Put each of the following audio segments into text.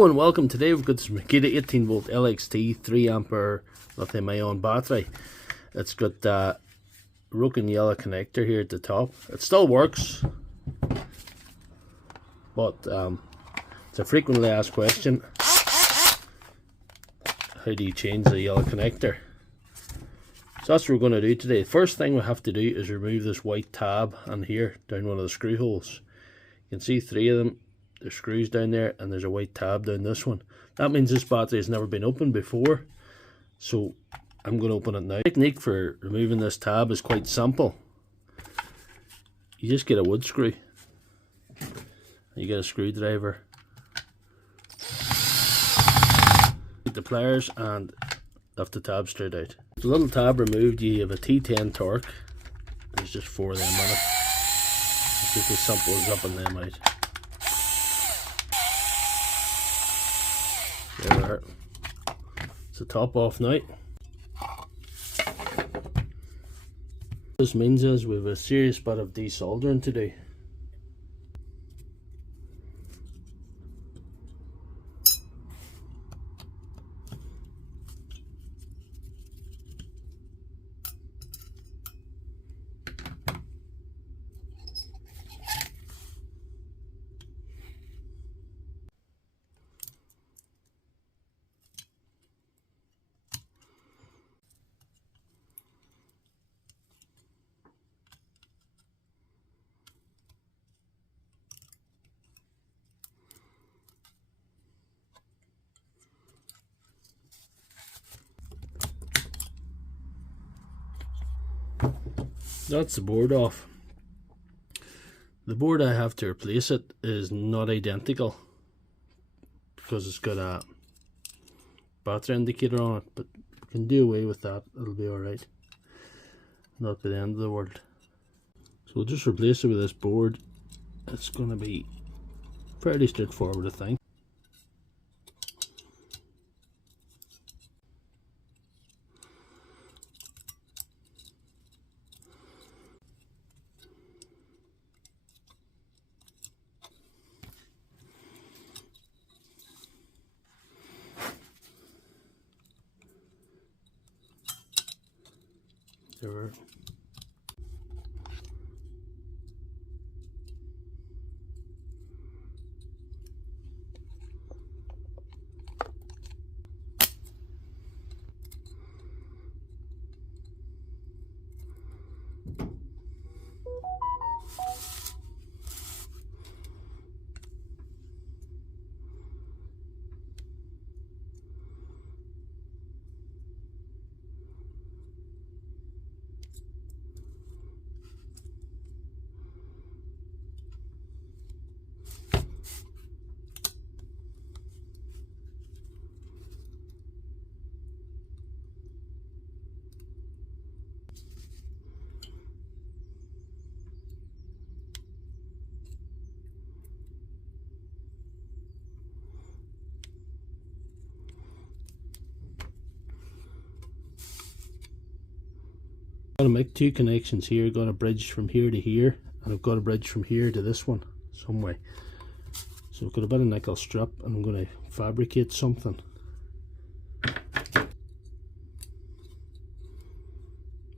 Hello and welcome. Today we've got this Makita 18 volt LXT 3 ampere lithium ion battery. It's got a broken yellow connector here at the top. It still works, but it's a frequently asked question: how do you change the yellow connector? So that's what we're going to do today. The first thing we have to do is remove this white tab and here down one of the screw holes. You can see 3 of them. There's screws down there and there's a white tab down this one. That means this battery has never been opened before, so I'm going to open it now. The technique for removing this tab is quite simple. You just get a wood screw, you get a screwdriver, get the pliers and lift the tab straight out. The little tab removed, you have a T10 torque. There's just 4 of them in it. It's just as simple as zipping them out. There we are. It's the top off now. What this means is we have a serious bit of desoldering to do. That's the board off. The board I have to replace it is not identical because it's got a battery indicator on it, but we can do away with that. It'll be alright. Not by the end of the world. So we'll just replace it with this board. It's going to be pretty straightforward, I think. There. I'm going to make 2 connections here. I've got a bridge from here to here, and I've got a bridge from here to this one some way. So I've got a bit of nickel strip and I'm going to fabricate something.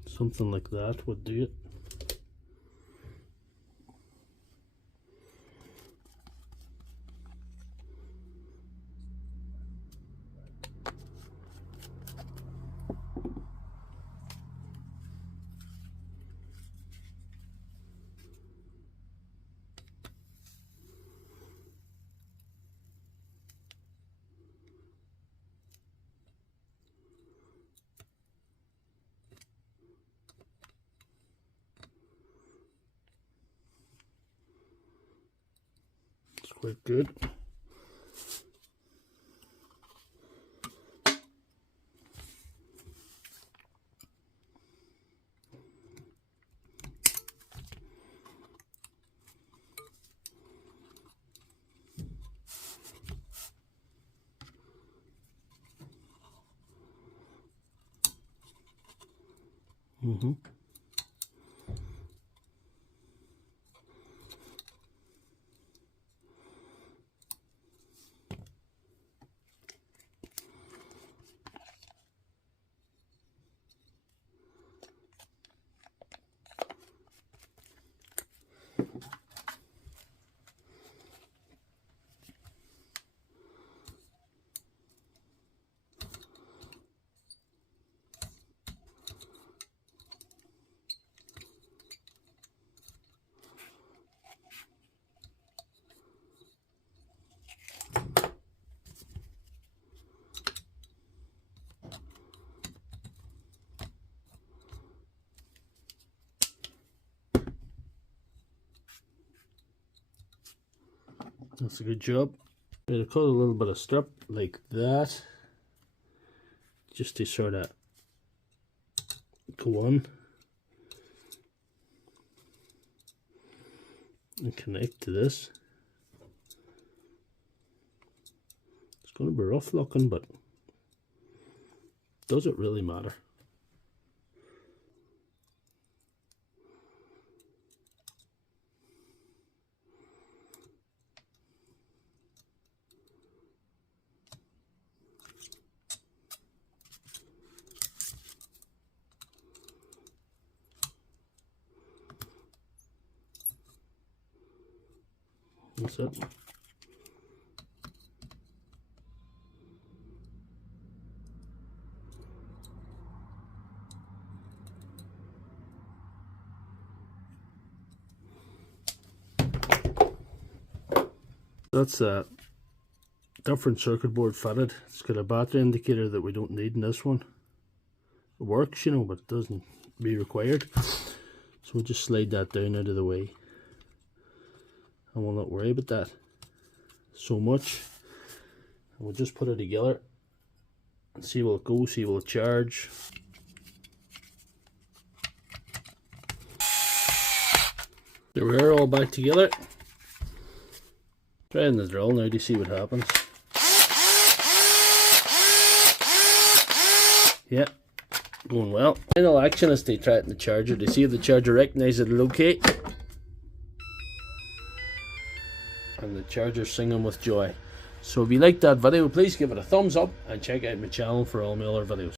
Something like that would do it. Quite good. That's a good job. I'm going to cut a little bit of strip like that, just to sort of go on and connect to this. It's going to be rough looking, but does it really matter? That's it. That's a different circuit board fitted. It's got a battery indicator that we don't need in this one. It works, you know, but it doesn't be required. So we'll just slide that down out of the way. And we'll not worry about that so much. And we'll just put it together and see will it go, see will it charge. There we are, all back together. Try in the drill now to see what happens. Yeah, going well. Final action is to try it in the charger to see if the charger recognises it okay. And the charger's singing with joy. So if you liked that video, please give it a thumbs up and check out my channel for all my other videos.